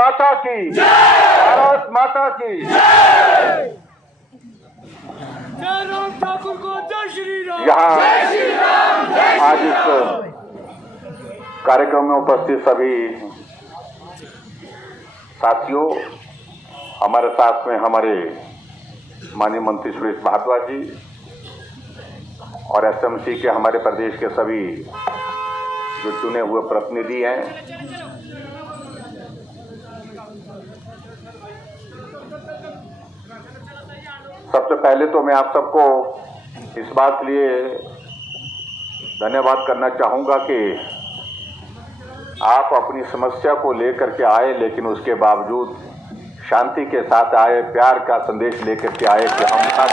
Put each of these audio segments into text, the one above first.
माता की भारत माता की जय राम ठाकुर को जय श्री राम। यहाँ आज इस कार्यक्रम में उपस्थित सभी साथियों, हमारे साथ में हमारे माननीय मंत्री सुरेश भारद्वाज जी और एसएमसी के हमारे प्रदेश के सभी जो चुने हुए प्रतिनिधि हैं, सबसे पहले तो मैं आप सबको इस बात लिए धन्यवाद करना चाहूँगा कि आप अपनी समस्या को लेकर के आए, लेकिन उसके बावजूद शांति के साथ आए, प्यार का संदेश लेकर के आए कि हम साथ।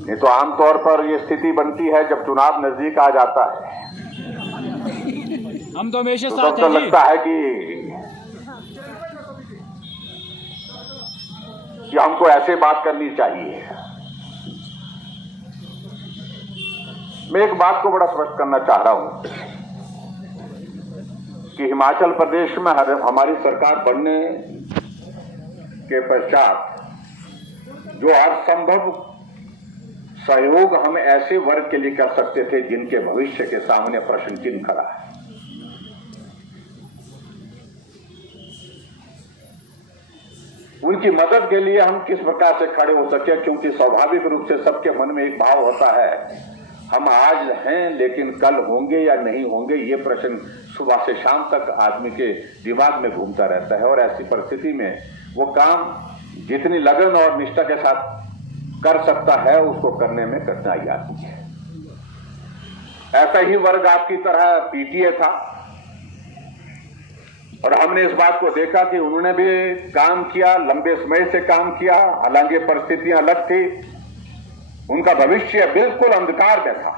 नहीं तो आमतौर पर ये स्थिति बनती है जब चुनाव नजदीक आ जाता है, हम तो हमेशा तो साथ सबको हैं जी। लगता है कि हमको ऐसे बात करनी चाहिए। मैं एक बात को बड़ा स्पष्ट करना चाह रहा हूं कि हिमाचल प्रदेश में हमारी सरकार बनने के पश्चात जो हर संभव सहयोग हम ऐसे वर्ग के लिए कर सकते थे जिनके भविष्य के सामने प्रश्न चिन्ह खड़ा है, उनकी मदद के लिए हम किस प्रकार से खड़े हो सके, क्योंकि स्वाभाविक रूप से सबके मन में एक भाव होता है, हम आज हैं लेकिन कल होंगे या नहीं होंगे, ये प्रश्न सुबह से शाम तक आदमी के दिमाग में घूमता रहता है। और ऐसी परिस्थिति में वो काम जितनी लगन और निष्ठा के साथ कर सकता है, उसको करने में कठिनाई आती है। ऐसा ही वर्ग आपकी तरह पीटीए था और हमने इस बात को देखा कि उन्होंने भी काम किया, लंबे समय से काम किया, हालांकि परिस्थितियां अलग थी, उनका भविष्य बिल्कुल अंधकार में था।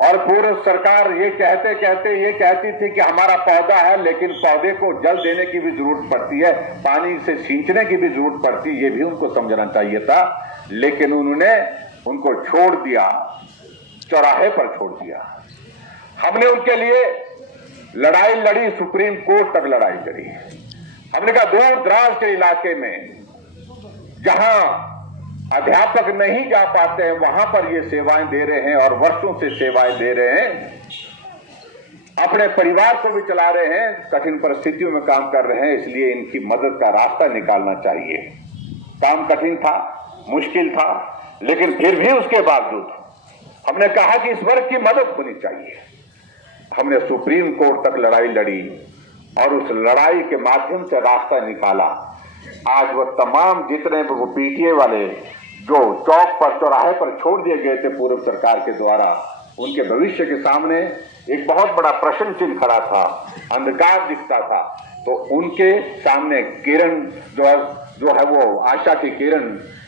और पूर्व सरकार ये कहती थी कि हमारा पौधा है, लेकिन पौधे को जल देने की भी जरूरत पड़ती है, पानी से सींचने की भी जरूरत पड़ती है, ये भी उनको समझना चाहिए था। लेकिन उन्होंने उनको छोड़ दिया, चौराहे पर छोड़ दिया। हमने उनके लिए लड़ाई लड़ी, सुप्रीम कोर्ट तक लड़ाई लड़ी। हमने कहा दूर दराज के इलाके में जहां अध्यापक नहीं जा पाते हैं, वहां पर ये सेवाएं दे रहे हैं और वर्षों से सेवाएं दे रहे हैं, अपने परिवार को भी चला रहे हैं, कठिन परिस्थितियों में काम कर रहे हैं, इसलिए इनकी मदद का रास्ता निकालना चाहिए। काम कठिन था, मुश्किल था, लेकिन फिर भी उसके बावजूद हमने कहा कि इस वर्ग की मदद होनी चाहिए। हमने सुप्रीम कोर्ट तक लड़ाई लड़ी और उस लड़ाई के माध्यम से रास्ता निकाला। आज वो तमाम जितने वो पीटीए वाले जो चौक पर, चौराहे पर छोड़ दिए गए थे पूर्व सरकार के द्वारा, उनके भविष्य के सामने एक बहुत बड़ा प्रश्न चिन्ह खड़ा था, अंधकार दिखता था। तो उनके सामने किरण जो है वो आशा की किरण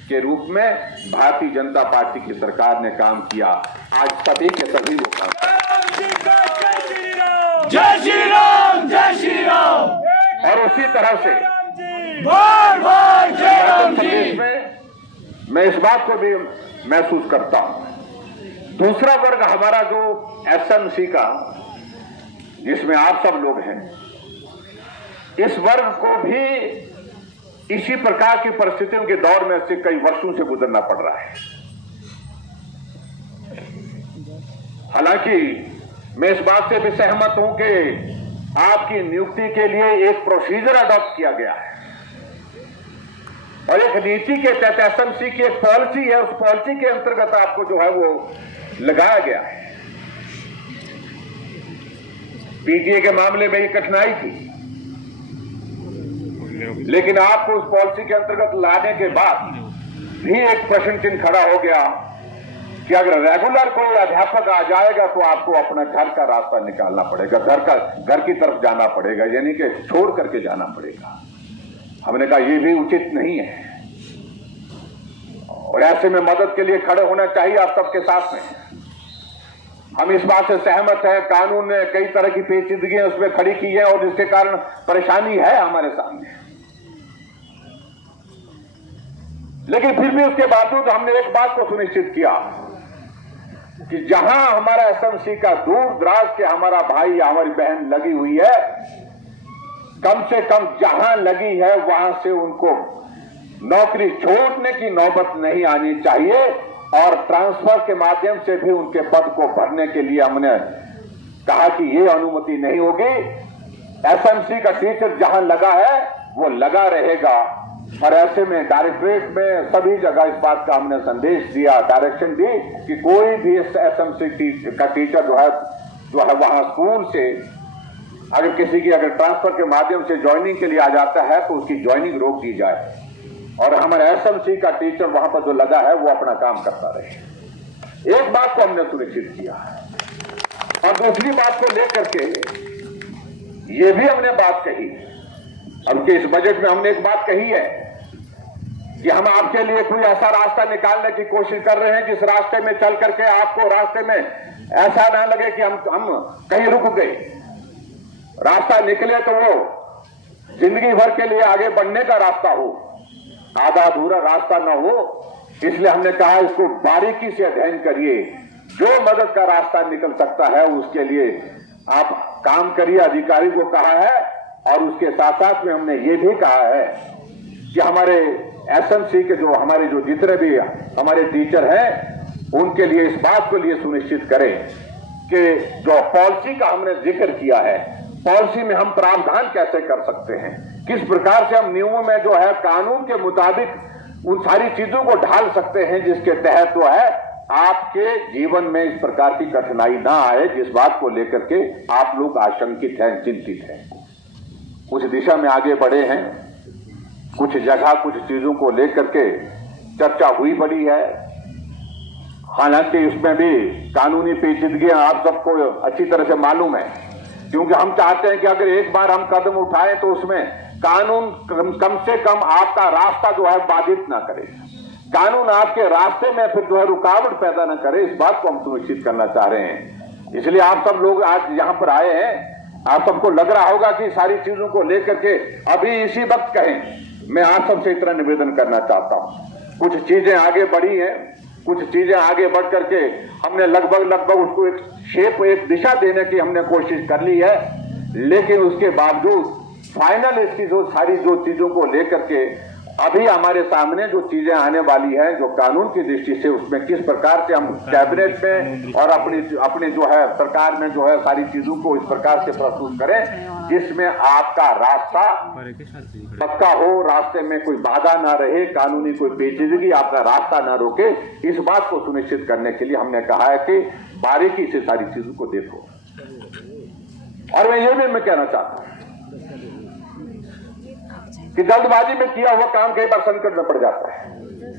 के रूप में भारतीय जनता पार्टी की सरकार ने काम किया। आज सभी के सभी लोग काम कर जय श्री राम, जय श्री राम। और उसी तरह से जय राम जी। मैं इस बात को भी महसूस करता हूं, दूसरा वर्ग हमारा जो एसएमसी का, जिसमें आप सब लोग हैं, इस वर्ग को भी इसी प्रकार की परिस्थितियों के दौर में से कई वर्षों से गुजरना पड़ रहा है। हालांकि मैं इस बात से भी सहमत हूं कि आपकी नियुक्ति के लिए एक प्रोसीजर अडॉप्ट किया गया है और एक नीति के तहत एसएमसी की एक पॉलिसी है, उस पॉलिसी के अंतर्गत आपको जो है वो लगाया गया है। पीटीए के मामले में ये कठिनाई थी, लेकिन आपको उस पॉलिसी के अंतर्गत लाने के बाद भी एक प्रश्न चिन्ह खड़ा हो गया कि अगर रेगुलर कोई अध्यापक आ जाएगा तो आपको अपना घर का रास्ता निकालना पड़ेगा, घर की तरफ जाना पड़ेगा, यानी कि छोड़ करके जाना पड़ेगा। हमने कहा यह भी उचित नहीं है और ऐसे में मदद के लिए खड़े होना चाहिए आप सबके साथ में। हम इस बात से सहमत हैं, कानून ने कई तरह की पेचीदगियां उसमें खड़ी की है और जिसके कारण परेशानी है हमारे सामने, लेकिन फिर भी उसके बावजूद हमने एक बात को सुनिश्चित किया कि जहां हमारा एसएमसी का दूर दराज के हमारा भाई या हमारी बहन लगी हुई है, कम से कम जहां लगी है वहां से उनको नौकरी छोड़ने की नौबत नहीं आनी चाहिए और ट्रांसफर के माध्यम से भी उनके पद को भरने के लिए हमने कहा कि ये अनुमति नहीं होगी। एसएमसी का टीचर जहां लगा है वो लगा रहेगा और ऐसे में डायरेक्टरेट में सभी जगह इस बात का हमने संदेश दिया, डायरेक्शन दी कि कोई भी एसएमसी का टीचर जो है वहां स्कूल से अगर किसी की अगर ट्रांसफर के माध्यम से ज्वाइनिंग के लिए आ जाता है तो उसकी ज्वाइनिंग रोक दी जाए और हमारे एसएमसी का टीचर वहां पर जो लगा है वो अपना काम करता रहे। एक बात को हमने सुनिश्चित किया और दूसरी बात को लेकर के ये भी हमने बात कही, अब के इस बजट में हमने एक बात कही है कि हम आपके लिए कोई ऐसा रास्ता निकालने की कोशिश कर रहे हैं जिस रास्ते में चल करके आपको रास्ते में ऐसा ना लगे कि हम कहीं रुक गए। रास्ता निकले तो वो जिंदगी भर के लिए आगे बढ़ने का रास्ता हो, आधा अधूरा रास्ता ना हो। इसलिए हमने कहा इसको बारीकी से अध्ययन करिए, जो मदद का रास्ता निकल सकता है उसके लिए आप काम करिए, अधिकारी को कहा है। और उसके साथ साथ में हमने ये भी कहा है कि हमारे एसएमसी के हमारे जितने भी हमारे टीचर हैं उनके लिए इस बात को लिए सुनिश्चित करें कि जो पॉलिसी का हमने जिक्र किया है, पॉलिसी में हम प्रावधान कैसे कर सकते हैं, किस प्रकार से हम नियमों में जो है कानून के मुताबिक उन सारी चीजों को ढाल सकते हैं जिसके तहत जो है आपके जीवन में इस प्रकार की कठिनाई ना आए, जिस बात को लेकर के आप लोग आशंकित हैं, चिंतित हैं। कुछ दिशा में आगे बढ़े हैं, कुछ जगह कुछ चीजों को लेकर के चर्चा हुई पड़ी है। हालांकि उसमें भी कानूनी पेचीदगियां आप सबको अच्छी तरह से मालूम है, क्योंकि हम चाहते हैं कि अगर एक बार हम कदम उठाएं तो उसमें कानून कम से कम आपका रास्ता जो है बाधित ना करे, कानून आपके रास्ते में फिर जो है रुकावट पैदा ना करे। इस बात को हम सुनिश्चित करना चाह रहे हैं। इसलिए आप सब लोग आज यहां पर आए हैं, आप सबको लग रहा होगा कि सारी चीजों को लेकर के अभी इसी वक्त कहें। मैं आप सबसे इतना निवेदन करना चाहता हूं, कुछ चीजें आगे बढ़ी हैं, कुछ चीजें आगे बढ़ करके हमने लगभग उसको एक शेप, एक दिशा देने की हमने कोशिश कर ली है, लेकिन उसके बावजूद फाइनल इसकी जो सारी चीजों को लेकर के अभी हमारे सामने जो चीजें आने वाली हैं, जो कानून की दृष्टि से उसमें किस प्रकार से हम कैबिनेट में और अपने जो है सरकार में जो है सारी चीजों को इस प्रकार से प्रस्तुत करें जिसमें आपका रास्ता पक्का हो, रास्ते में कोई बाधा ना रहे, कानूनी कोई पेचीदगी आपका रास्ता ना रोके। इस बात को सुनिश्चित करने के लिए हमने कहा है कि बारीकी से सारी चीजों को देखो। और मैं ये भी कहना चाहता हूं कि जल्दबाजी में किया हुआ काम कई बार संकट में पड़ जाता है।